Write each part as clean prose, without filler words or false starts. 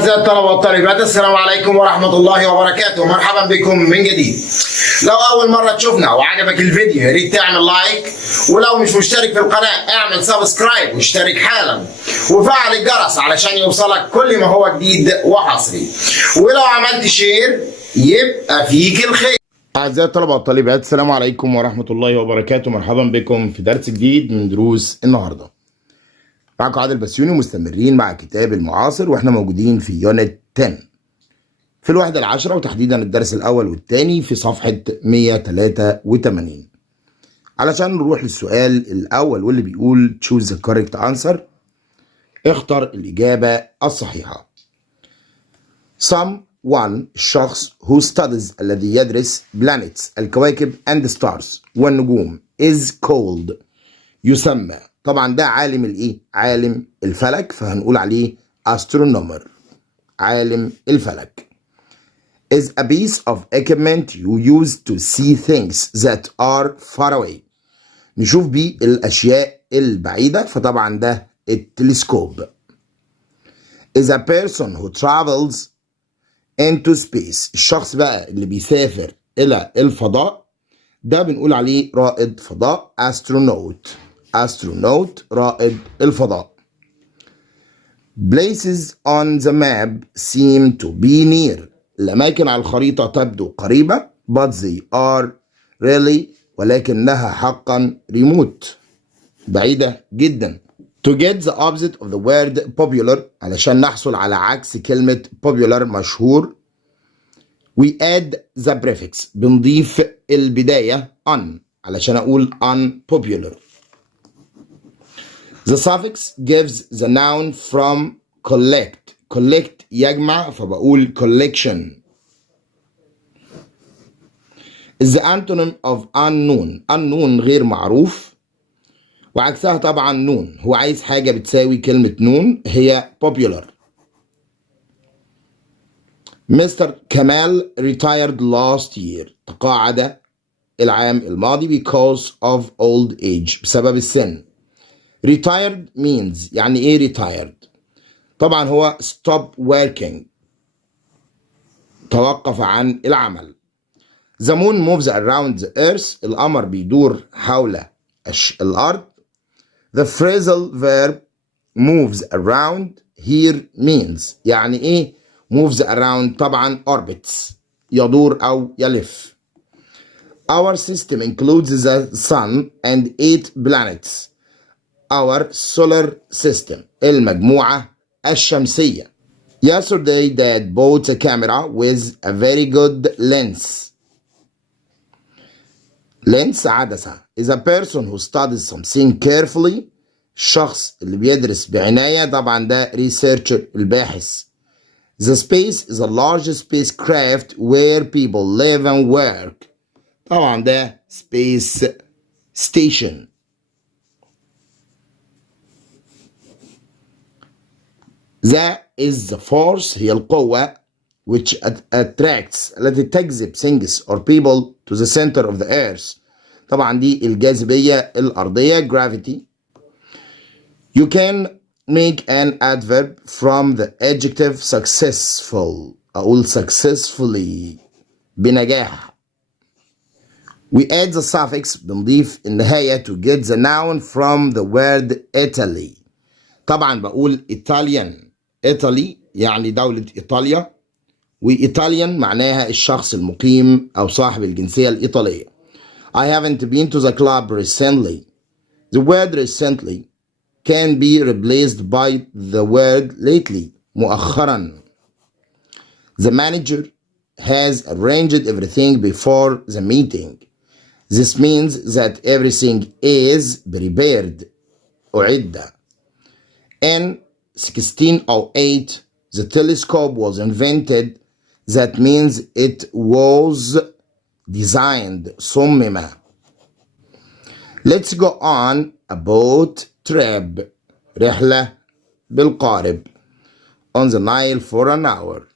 أعزائي الطلبة والطالبات، السلام عليكم ورحمة الله وبركاته. مرحبا بكم من جديد. لو أول مرة تشوفنا وعجبك الفيديو يا ريت تعمل لايك، ولو مش مشترك في القناة اعمل سبسكرايب واشترك حالا وفعل الجرس علشان يوصلك كل ما هو جديد وحصري، ولو عملت شير يبقى فيك الخير. أعزائي الطلبة والطالبات، السلام عليكم ورحمة الله وبركاته. مرحبا بكم في درس جديد من دروس النهارده. معكم عادل بسيوني، مستمرين مع كتاب المعاصر واحنا موجودين في يونت 10 في الوحدة العاشرة، وتحديدا الدرس الأول والثاني في صفحة 183. علشان نروح للسؤال الأول واللي بيقول choose the correct answer، اختر الإجابة الصحيحة. someone الشخص who studies الذي يدرس planets الكواكب and stars والنجوم is called يسمى. طبعا ده عالم الايه؟ عالم الفلك، فهنقول عليه astronomer، عالم الفلك. is a piece of equipment you use to see things that are far away. نشوف بيه الاشياء البعيدة، فطبعا ده التلسكوب. is a person who travels into space. الشخص بقى اللي بيسافر الى الفضاء ده بنقول عليه رائد فضاء astronaut. astronaut رائد الفضاء. places on the map seem to be near. الأماكن على الخريطة تبدو قريبة but they are really ولكنها حقا remote بعيدة جدا. to get the opposite of the word popular علشان نحصل على عكس كلمة popular مشهور we add the prefix بنضيف البداية on علشان أقول unpopular. The suffix gives the noun from collect. collect يجمع فبقول collection. is the antonym of unknown. unknown غير معروف وعكسها طبعا نون. هو عايز حاجة بتساوي كلمة نون، هي popular. Mr. Kamal retired last year. تقاعد العام الماضي because of old age بسبب السن. retired means يعني ايه retired؟ طبعا هو stop working توقف عن العمل. the moon moves around the earth. القمر بيدور حول الأرض. the phrasal verb moves around here means يعني ايه moves around؟ طبعا orbits يدور أو يلف. our system includes the sun and 8 planets. our solar system المجموعة الشمسية. yesterday dad bought a camera with a very good lens. lens عدسة is a person who studies something carefully. الشخص اللي بيدرس بعناية طبعا ده researcher الباحث. the space is a large spacecraft where people live and work. طبعا ده space station. That is the force هي القوة which attracts التي تجذب things or people to the center of the earth. طبعا دي الجاذبية الأرضية gravity. You can make an adverb from the adjective successful. أقول successfully بنجاح. We add the suffix بنضيف النهاية to get the noun from the word Italy. طبعا بقول Italian. إيطالي يعني دولة إيطاليا، وإيطاليان معناها الشخص المقيم أو صاحب الجنسية الإيطالية. I haven't been to the club recently. The word recently can be replaced by the word lately مؤخرا. The manager has arranged everything before the meeting. This means that everything is prepared أعد. In 1608 the telescope was invented. That means it was designed صمم. Let's go on a boat trip رحلة بالقارب on the Nile for an hour.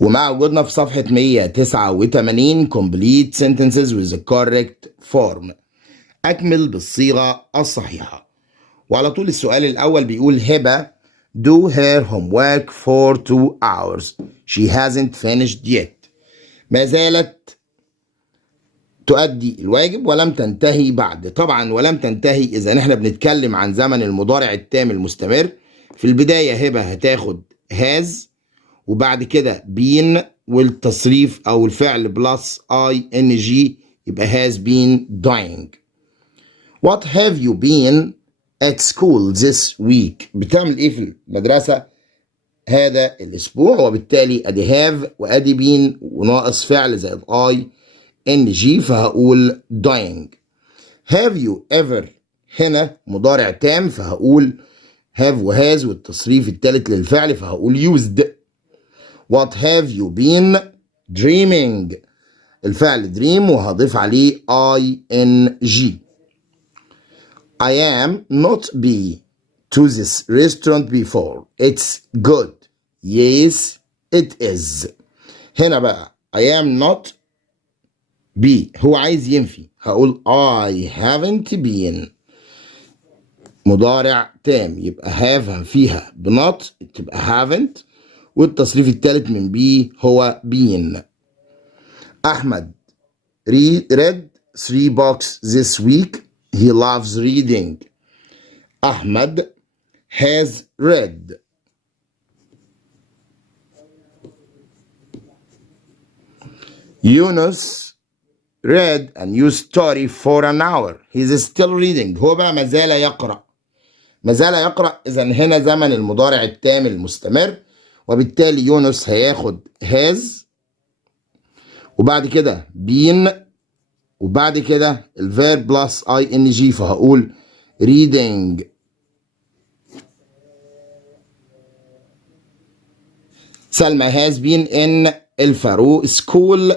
ومع وجودنا في صفحة 189 complete sentences with the correct form. أكمل بالصيغة الصحيحة. وعلى طول السؤال الأول بيقول هبة do her homework for 2 hours. She hasn't finished yet. ما زالت تؤدي الواجب ولم تنتهي بعد. طبعا ولم تنتهي إذا احنا بنتكلم عن زمن المضارع التام المستمر. في البداية هبة هتاخد has وبعد كده been والتصريف أو الفعل بلس ing يبقى has been doing. What have you been at school this week؟ بتعمل ايه في المدرسة هذا الأسبوع؟ وبالتالي أدي have وأدي been وناقص فعل زائد ing فهقول doing. Have you ever هنا مضارع تام فهقول have وhas والتصريف الثالث للفعل فهقول used. What have you been dreaming؟ الفعل dream وهضيف عليه ing. I am not been to this restaurant before. It's good. Yes, it is. هنا بقى I am not be هو عايز ينفي هقول I haven't been. مضارع تام يبقى have هنفيها بنot تبقى haven't والتصريف الثالث من be هو been. أحمد read 3 books this week. He loves reading. Ahmed has read. Yunus read a new story for an hour. He's still reading. هو بقى ما زال يقرأ. ما زال يقرأ إذا هنا زمن المضارع التام المستمر وبالتالي يونس هياخد has وبعد كده been وبعد كده الفيرب بلس ing فهقول reading. سلمى has been in الفاروق school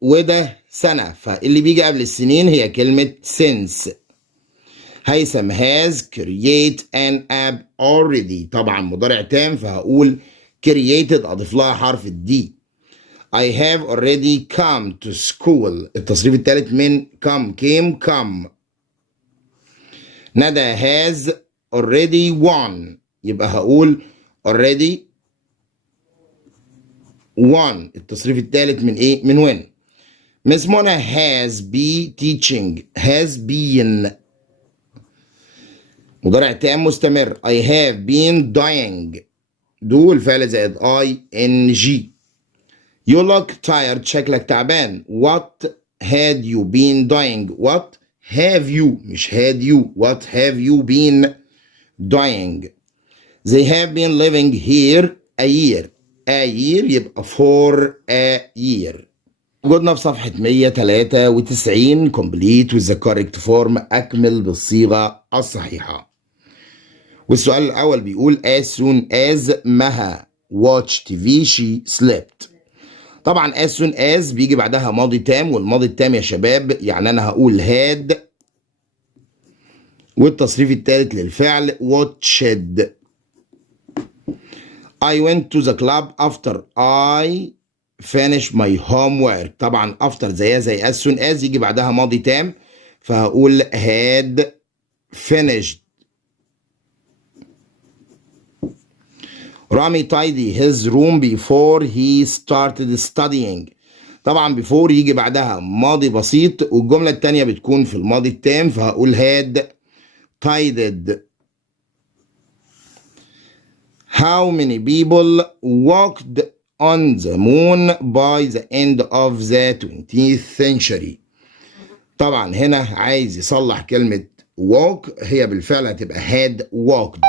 وده سنة فاللي بيجي قبل السنين هي كلمة since. هيثم has create an app already. طبعا مضارع تام فهقول created أضيف لها حرف الدي. I have already come to school. التصريف الثالث من come came come. ندى has already won يبقى هقول already won. التصريف الثالث من ايه؟ من when. Miss Mona has been teaching. has been مضارع تام مستمر. I have been doing do الفعل زائد ing. You look tired. شكلك تعبان. What had you been doing? What have you مش had you. What have you been doing? They have been living here a year. A year يبقى for a year. وجدنا في صفحة 193 complete with the correct form. أكمل بالصيغة الصحيحة. والسؤال الأول بيقول as soon as مها watched TV she slept. طبعا as soon as بيجي بعدها ماضي تام والماضي التام يا شباب يعني أنا هقول had والتصريف الثالث للفعل watched. I went to the club after I finished my homework. طبعا after زيها زي as soon as يجي بعدها ماضي تام فهقول had finished. رامي tidy his room before he started studying. طبعا before يجي بعدها ماضي بسيط والجملة التانية بتكون في الماضي التام فهقول had tidied. How many people walked on the moon by the end of the 20th century. طبعا هنا عايز يصلح كلمة walk هي بالفعل هتبقى had walked.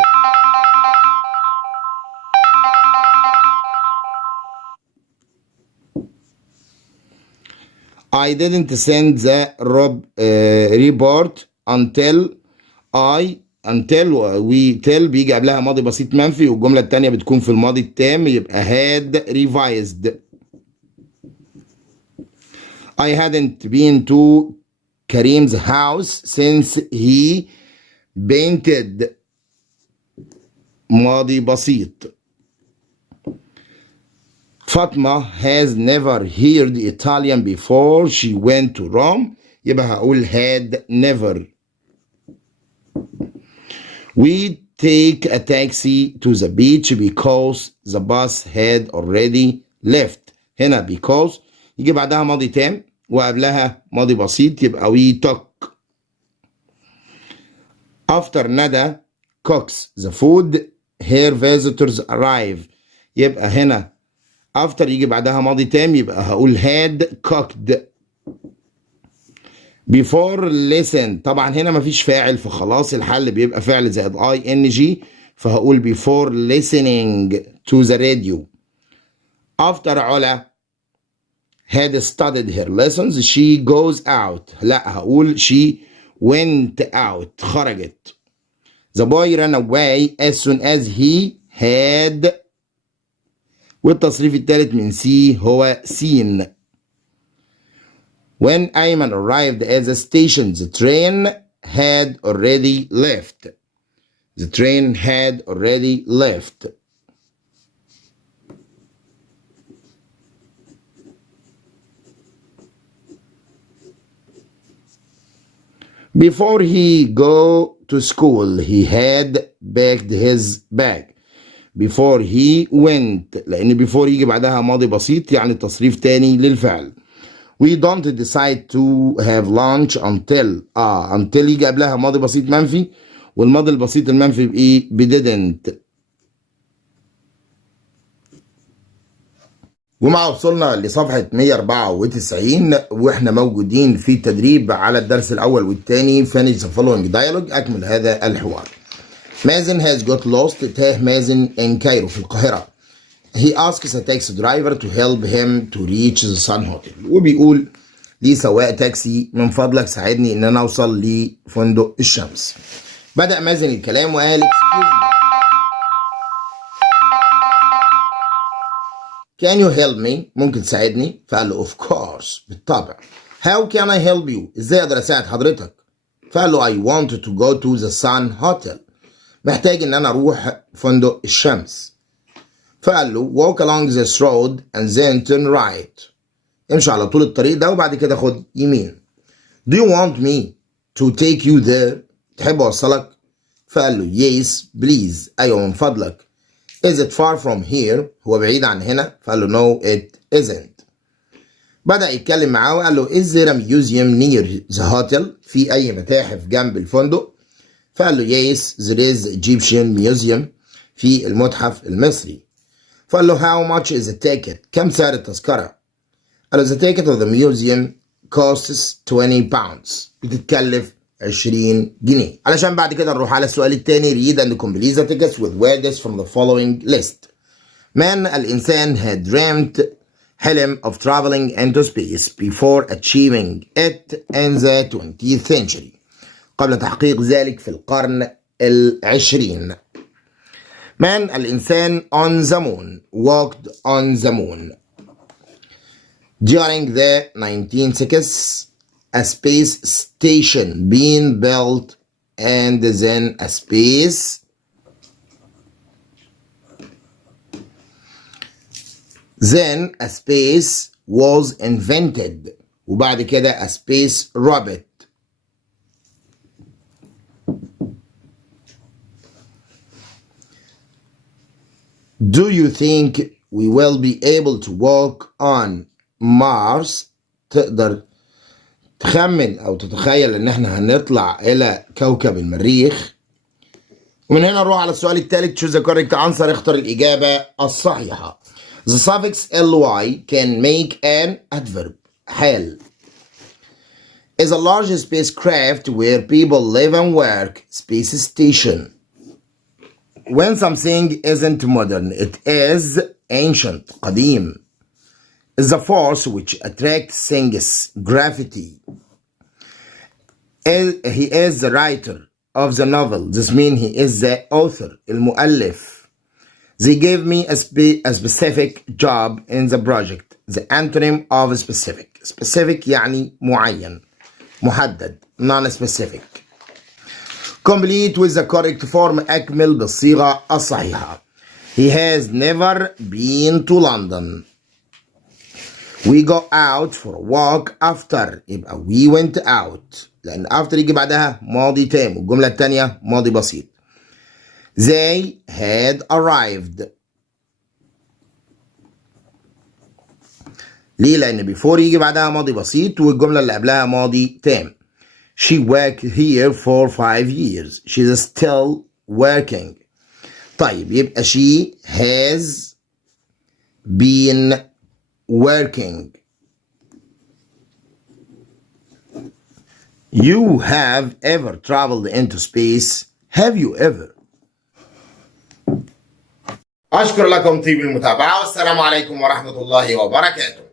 I didn't send the report until we tell بيجي قبلها ماضي بسيط منفي والجملة التانية بتكون في الماضي التام يبقى had revised. I hadn't been to Karim's house since he painted ماضي بسيط. Fatma has never heard Italian before she went to Rome يبقى هقول had never. We take a taxi to the beach because the bus had already left. هنا because يجي بعدها ماضي تام وقبلها ماضي بسيط يبقى we took. After ندى cooks the food her visitors arrive. يبقى هنا after يجي بعدها ماضي تام يبقى هقول had cooked. before listen طبعا هنا مفيش فاعل فخلاص الحل بيبقى فعل زائد ing فهقول before listening to the radio. after علا had studied her lessons she goes out. لا هقول she went out خرجت. the boy ran away as soon as he had والتصريف الثالث من see هو seen. when Ayman arrived at the station the train had already left. The train had already left. before he go to school he had packed his bag. before he went لأن before يجي بعدها ماضي بسيط يعني تصريف تاني للفعل. we don't decide to have lunch until until يجي قبلها ماضي بسيط منفي والماضي البسيط المنفي بإيه؟ didn't. ومع وصلنا لصفحة 194 واحنا موجودين في التدريب على الدرس الأول والثاني finish the following dialogue. أكمل هذا الحوار. مازن has got lost. تاه مازن in Cairo في القاهرة. he asks a taxi driver to help him to reach the Sun Hotel. وبيقول لي سواق تاكسي من فضلك ساعدني ان انا اوصل لفندق الشمس. بدأ مازن الكلام وقال excuse me can you help me ممكن تساعدني؟ فقال له of course بالطبع. how can I help you ازاي اقدر اساعد حضرتك؟ فقال له I want to go to the Sun Hotel محتاج ان انا اروح فندق الشمس. فقال له walk along this road and then turn right. امشي على طول الطريق ده وبعد كده خد يمين. do you want me to take you there تحب اوصلك؟ فقال له yes please ايوه من فضلك. is it far from here هو بعيد عن هنا؟ فقال له no it isn't. بدأ يتكلم معاه وقال له is there a museum near the hotel في اي متاحف جنب الفندق؟ فقال له yes there is Egyptian museum في المتحف المصري. فقال له how much is the ticket كم سعر التذكرة؟ قال له the ticket of the museum costs 20 pounds بتتكلف 20 جنيه. علشان بعد كده نروح على السؤال الثاني read and complete the tickets with words from the following list. man الإنسان had dreamt حلم of traveling into space before achieving it in the 20th century قبل تحقيق ذلك في القرن العشرين. man الإنسان on the moon walked on the moon. during the 1960s a space station being built and then a space was invented وبعد كده a space rocket. do you think we will be able to walk on Mars؟ تقدر تخمن او تتخيل ان احنا هنطلع الى كوكب المريخ؟ ومن هنا نروح على السؤال الثالث choose the correct answer اختر الاجابة الصحيحة. the suffix ly can make an adverb حال. is a large spacecraft where people live and work space station. when something isn't modern it is ancient قديم. is the force which attracts things gravity. he is the writer of the novel this means he is the author المؤلف. they gave me a specific job in the project. the antonym of specific يعني معين محدد non-specific. complete with the correct form أكمل بالصيغة الصحيحة. he has never been to London. we go out for a walk after يبقى we went out لأن after يجي بعدها ماضي تام والجملة التانية ماضي بسيط. They had arrived. ليه؟ لأن before يجي بعدها ماضي بسيط والجملة اللي قبلها ماضي تام. She worked here for 5 years. She's still working. طيب يبقى she has been working. You have ever traveled into space? Have you ever? أشكر لكم طيب المتابعة والسلام عليكم ورحمة الله وبركاته.